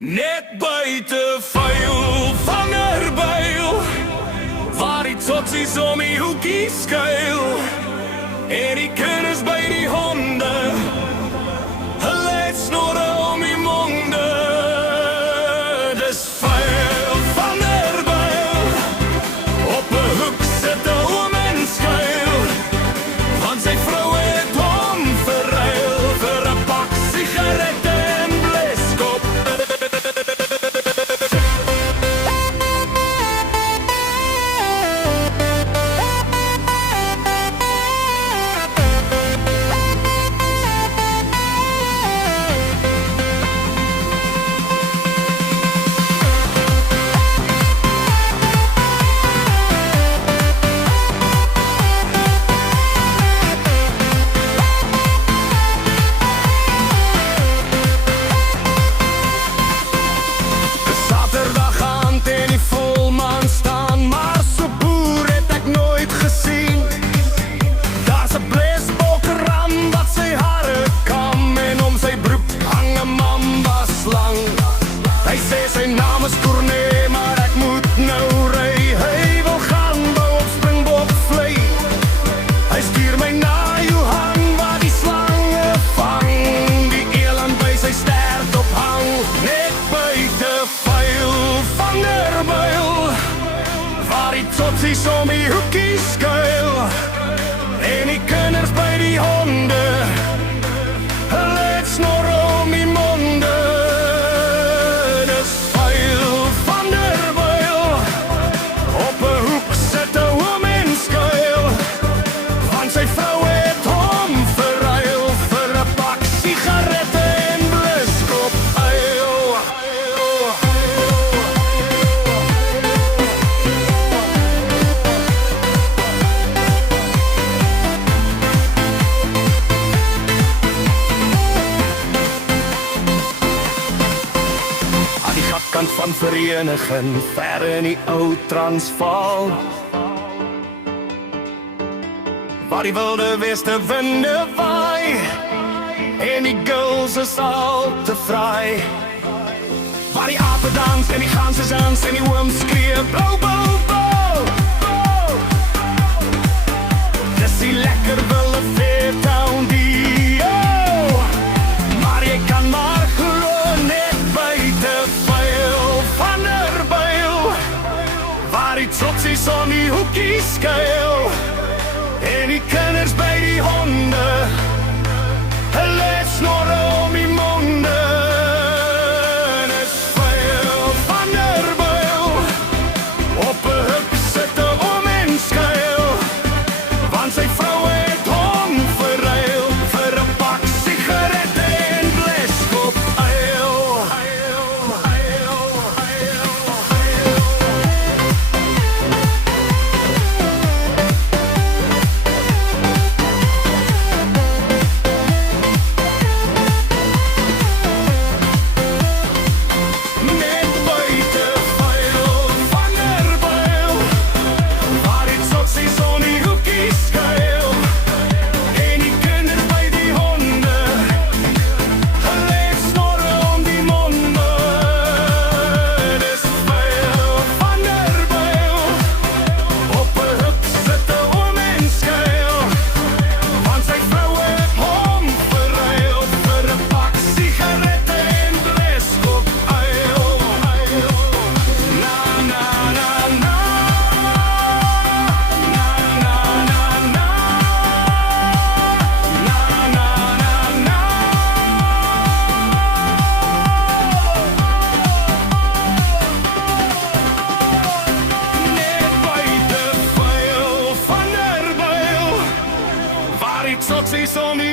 Net buite vuil vangerbuil, waar die totsies om die hoekie skuil, en die kinders by die honde, hulle het snorre om die monde. Dis vuil vangerbuil, op 'n hoek sit 'n oom en skuil, want sy vrou het hom verruil vir 'n pak sigarette en bleskop. Hy sê sy naam is Corné, maar ek moet nou ry. Hy wil gaan bou op Springbok vlei. Hy stuur my na Johan waar die slange vang, die eland by sy stert ophang. Net buite vuil vangerbuil, waar die totsies om die hoekie skuil, en die kinders by die honde, hulle het snorre om die monde. Kant van Vereniging, ver in die ou Transvaal, waar die wilde weste winde waai, en die girls is al te vry, waar die ape dans en die ganse dans en die ooms skree blou, blou, blou, blou. Dis die lekker wilde Fairtown die, oh, maar jy kan maar glo net buite vangerbuil, waar die totsies om die hoekie skuil, en die kinders by die honde, hulle het snorre om die monde. Dis vuil vangerbuil, op 'n huk sit 'n oom en skuil, want sy vrou het hom verruil vir 'n pak sigarette en bleskop eil. Totsies om die